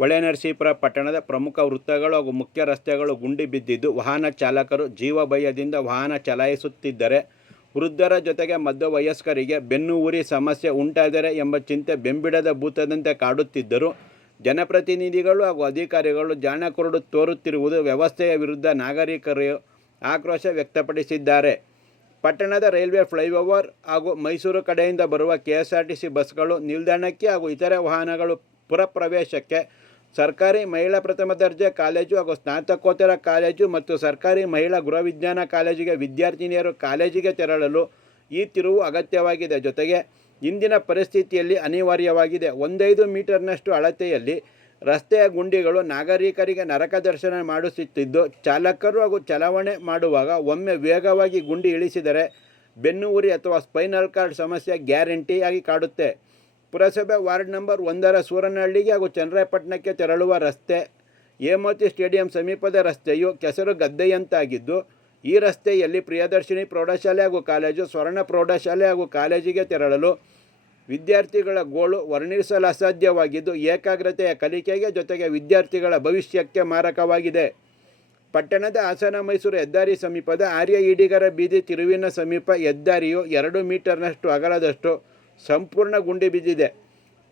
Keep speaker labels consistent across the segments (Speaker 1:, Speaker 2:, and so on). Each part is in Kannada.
Speaker 1: ಹೊಳೆನರಸೀಪುರ ಪಟ್ಟಣದ ಪ್ರಮುಖ ವೃತ್ತಗಳು ಹಾಗೂ ಮುಖ್ಯ ರಸ್ತೆಗಳು ಗುಂಡಿ ಬಿದ್ದಿದ್ದು, ವಾಹನ ಚಾಲಕರು ಜೀವ ಭಯದಿಂದ ವಾಹನ ಚಲಾಯಿಸುತ್ತಿದ್ದರೆ ವೃದ್ಧರ ಜೊತೆಗೆ ಮಧ್ಯ ವಯಸ್ಕರಿಗೆ ಬೆನ್ನು ಉರಿ ಸಮಸ್ಯೆ ಉಂಟಾದರೆ ಎಂಬ ಚಿಂತೆ ಬೆಂಬಿಡದ ಭೂತದಂತೆ ಕಾಡುತ್ತಿದ್ದರು. ಜನಪ್ರತಿನಿಧಿಗಳು ಹಾಗೂ ಅಧಿಕಾರಿಗಳು ಜಾಣಕುರುಡು ತೋರುತ್ತಿರುವುದು ವ್ಯವಸ್ಥೆಯ ವಿರುದ್ಧ ನಾಗರಿಕರು ಆಕ್ರೋಶ ವ್ಯಕ್ತಪಡಿಸಿದ್ದಾರೆ. ಪಟ್ಟಣದ ರೈಲ್ವೆ ಫ್ಲೈಓವರ್ ಹಾಗೂ ಮೈಸೂರು ಕಡೆಯಿಂದ ಬರುವ ಕೆ ಎಸ್ ಟಿ ಸಿ ಬಸ್ಗಳು ನಿಲ್ದಾಣಕ್ಕೆ ಹಾಗೂ ಇತರೆ ವಾಹನಗಳು ಪುರಪ್ರವೇಶಕ್ಕೆ ಸರ್ಕಾರಿ ಮಹಿಳಾ ಪ್ರಥಮ ದರ್ಜೆ ಕಾಲೇಜು ಹಾಗೂ ಸ್ನಾತಕೋತ್ತರ ಕಾಲೇಜು ಮತ್ತು ಸರ್ಕಾರಿ ಮಹಿಳಾ ಗೃಹವಿಜ್ಞಾನ ಕಾಲೇಜಿಗೆ ವಿದ್ಯಾರ್ಥಿನಿಯರು ಕಾಲೇಜಿಗೆ ತೆರಳಲು ಈ ತಿರುವು ಅಗತ್ಯವಾಗಿದೆ. ಜೊತೆಗೆ ಇಂದಿನ ಪರಿಸ್ಥಿತಿಯಲ್ಲಿ ಅನಿವಾರ್ಯವಾಗಿದೆ. ಒಂದೈದು ಮೀಟರ್ನಷ್ಟು ಅಳತೆಯಲ್ಲಿ ರಸ್ತೆಯ ಗುಂಡಿಗಳು ನಾಗರಿಕರಿಗೆ ನರಕ ದರ್ಶನ ಮಾಡಿಸುತ್ತಿದ್ದು, ಚಾಲಕರು ಹಾಗೂ ಚಲಾವಣೆ ಮಾಡುವಾಗ ಒಮ್ಮೆ ವೇಗವಾಗಿ ಗುಂಡಿ ಇಳಿಸಿದರೆ ಬೆನ್ನು ಅಥವಾ ಸ್ಪೈನಲ್ ಕಾರ್ಡ್ ಸಮಸ್ಯೆ ಗ್ಯಾರಂಟಿಯಾಗಿ ಕಾಡುತ್ತೆ. ಪುರಸಭೆ ವಾರ್ಡ್ ನಂಬರ್ ಒಂದರ ಸೂರನಹಳ್ಳಿಗೆ ಹಾಗೂ ಚನ್ನರಾಯಪಟ್ಟಣಕ್ಕೆ ತೆರಳುವ ರಸ್ತೆ, ಹೇಮಾವತಿ ಸ್ಟೇಡಿಯಂ ಸಮೀಪದ ರಸ್ತೆಯು ಕೆಸರು ಗದ್ದೆಯಂತಾಗಿದ್ದು, ಈ ರಸ್ತೆಯಲ್ಲಿ ಪ್ರಿಯದರ್ಶಿನಿ ಪ್ರೌಢಶಾಲೆ ಹಾಗೂ ಕಾಲೇಜು, ಸ್ವರ್ಣ ಪ್ರೌಢಶಾಲೆ ಹಾಗೂ ಕಾಲೇಜಿಗೆ ತೆರಳಲು ವಿದ್ಯಾರ್ಥಿಗಳ ಗೋಳು ವರ್ಣಿಸಲು ಅಸಾಧ್ಯವಾಗಿದ್ದು ಏಕಾಗ್ರತೆಯ ಕಲಿಕೆಗೆ ಜೊತೆಗೆ ವಿದ್ಯಾರ್ಥಿಗಳ ಭವಿಷ್ಯಕ್ಕೆ ಮಾರಕವಾಗಿದೆ. ಪಟ್ಟಣದ ಹಾಸನ ಮೈಸೂರು ಹೆದ್ದಾರಿ ಸಮೀಪದ ಆರ್ಯ ಈಡಿಗರ ಬೀದಿ ತಿರುವಿನ ಸಮೀಪ ಹೆದ್ದಾರಿಯು ಎರಡು ಮೀಟರ್ನಷ್ಟು ಅಗಲದಷ್ಟು ಸಂಪೂರ್ಣ ಗುಂಡಿ ಬಿದ್ದಿದೆ.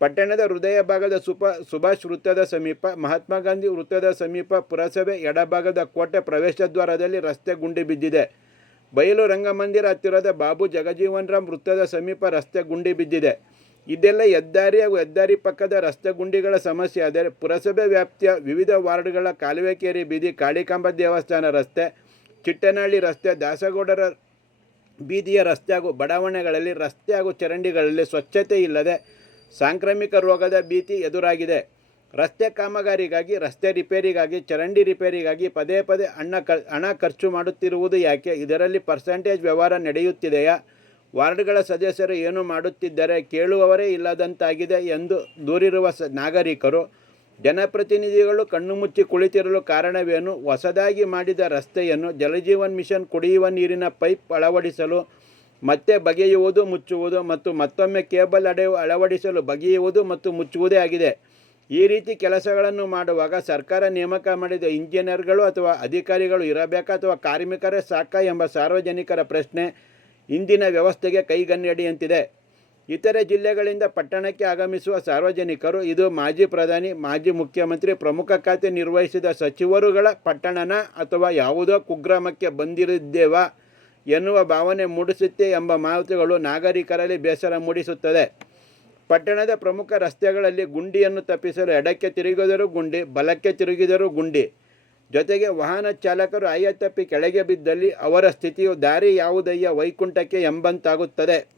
Speaker 1: ಪಟ್ಟಣದ ಹೃದಯ ಭಾಗದ ಸುಪ, ಸುಭಾಷ್ ವೃತ್ತದ ಸಮೀಪ, ಮಹಾತ್ಮ ಗಾಂಧಿ ವೃತ್ತದ ಸಮೀಪ ಪುರಸಭೆ ಎಡಭಾಗದ ಕೋಟೆ ಪ್ರವೇಶ ದ್ವಾರದಲ್ಲಿ ರಸ್ತೆ ಗುಂಡಿ ಬಿದ್ದಿದೆ. ಬಯಲು ರಂಗಮಂದಿರ ಹತ್ತಿರದ ಬಾಬು ಜಗಜೀವನ್ ರಾಮ್ ವೃತ್ತದ ಸಮೀಪ ರಸ್ತೆ ಗುಂಡಿ ಬಿದ್ದಿದೆ. ಇದೆಲ್ಲ ಹೆದ್ದಾರಿ ಹಾಗೂ ಹೆದ್ದಾರಿ ಪಕ್ಕದ ರಸ್ತೆ ಗುಂಡಿಗಳ ಸಮಸ್ಯೆ. ಆದರೆ ಪುರಸಭೆ ವ್ಯಾಪ್ತಿಯ ವಿವಿಧ ವಾರ್ಡ್ಗಳ ಕಾಲುವೆಕೇರಿ ಬೀದಿ ಕಾಳಿಕಾಂಬ ದೇವಸ್ಥಾನ ರಸ್ತೆ, ಚಿಟ್ಟನಹಳ್ಳಿ ರಸ್ತೆ, ದಾಸಗೌಡರ ಬೀದಿಯ ರಸ್ತೆ ಹಾಗೂ ಬಡಾವಣೆಗಳಲ್ಲಿ ರಸ್ತೆ ಹಾಗೂ ಚರಂಡಿಗಳಲ್ಲಿ ಸ್ವಚ್ಛತೆ ಇಲ್ಲದೆ ಸಾಂಕ್ರಾಮಿಕ ರೋಗದ ಭೀತಿ ಎದುರಾಗಿದೆ. ರಸ್ತೆ ಕಾಮಗಾರಿಗಾಗಿ, ರಸ್ತೆ ರಿಪೇರಿಗಾಗಿ, ಚರಂಡಿ ರಿಪೇರಿಗಾಗಿ ಪದೇ ಪದೇ ಹಣ ಹಣ ಖರ್ಚು ಮಾಡುತ್ತಿರುವುದು ಯಾಕೆ? ಇದರಲ್ಲಿ ಪರ್ಸೆಂಟೇಜ್ ವ್ಯವಹಾರ ನಡೆಯುತ್ತಿದೆಯಾ? ವಾರ್ಡ್ಗಳ ಸದಸ್ಯರು ಏನು ಮಾಡುತ್ತಿದ್ದಾರೆ ಕೇಳುವವರೇ ಇಲ್ಲದಂತಾಗಿದೆ ಎಂದು ದೂರಿರುವ ಸ, ನಾಗರಿಕರು ಜನಪ್ರತಿನಿಧಿಗಳು ಕಣ್ಣು ಮುಚ್ಚಿ ಕುಳಿತಿರಲು ಕಾರಣವೇನು? ಹೊಸದಾಗಿ ಮಾಡಿದ ರಸ್ತೆಯನ್ನು ಜಲಜೀವನ್ ಮಿಷನ್ ಕುಡಿಯುವ ನೀರಿನ ಪೈಪ್ ಅಳವಡಿಸಲು, ಮತ್ತೆ ಬಗೆಯುವುದು, ಮುಚ್ಚುವುದು ಮತ್ತು ಮತ್ತೊಮ್ಮೆ ಕೇಬಲ್ ಅಡೆ ಅಳವಡಿಸಲು ಬಗೆಯುವುದು ಮತ್ತು ಮುಚ್ಚುವುದೇ ಆಗಿದೆ. ಈ ರೀತಿ ಕೆಲಸಗಳನ್ನು ಮಾಡುವಾಗ ಸರ್ಕಾರ ನೇಮಕ ಮಾಡಿದ ಇಂಜಿನಿಯರ್ಗಳು ಅಥವಾ ಅಧಿಕಾರಿಗಳು ಇರಬೇಕಾ ಅಥವಾ ಕಾರ್ಮಿಕರೇ ಸಾಕ ಎಂಬ ಸಾರ್ವಜನಿಕರ ಪ್ರಶ್ನೆ ಇಂದಿನ ವ್ಯವಸ್ಥೆಗೆ ಕೈಗನ್ನಡಿಯಂತಿದೆ. ಇತರೆ ಜಿಲ್ಲೆಗಳಿಂದ ಪಟ್ಟಣಕ್ಕೆ ಆಗಮಿಸುವ ಸಾರ್ವಜನಿಕರು, ಇದು ಮಾಜಿ ಪ್ರಧಾನಿ, ಮಾಜಿ ಮುಖ್ಯಮಂತ್ರಿ, ಪ್ರಮುಖ ಖಾತೆ ನಿರ್ವಹಿಸಿದ ಸಚಿವರುಗಳ ಪಟ್ಟಣನ ಅಥವಾ ಯಾವುದೋ ಕುಗ್ರಾಮಕ್ಕೆ ಬಂದಿರಿದ್ದೇವಾ ಎನ್ನುವ ಭಾವನೆ ಮೂಡಿಸುತ್ತೆ ಎಂಬ ಮಾತುಗಳು ನಾಗರಿಕರಲ್ಲಿ ಬೇಸರ ಮೂಡಿಸುತ್ತದೆ. ಪಟ್ಟಣದ ಪ್ರಮುಖ ರಸ್ತೆಗಳಲ್ಲಿ ಗುಂಡಿಯನ್ನು ತಪ್ಪಿಸಲು ಎಡಕ್ಕೆ ತಿರುಗಿದರೂ ಗುಂಡಿ, ಬಲಕ್ಕೆ ತಿರುಗಿದರೂ ಗುಂಡಿ. ಜೊತೆಗೆ ವಾಹನ ಚಾಲಕರು ಆಯ ತಪ್ಪಿ ಕೆಳಗೆ ಬಿದ್ದಲ್ಲಿ ಅವರ ಸ್ಥಿತಿಯು ದಾರಿ ಯಾವುದಯ್ಯ ವೈಕುಂಠಕ್ಕೆ ಎಂಬಂತಾಗುತ್ತದೆ.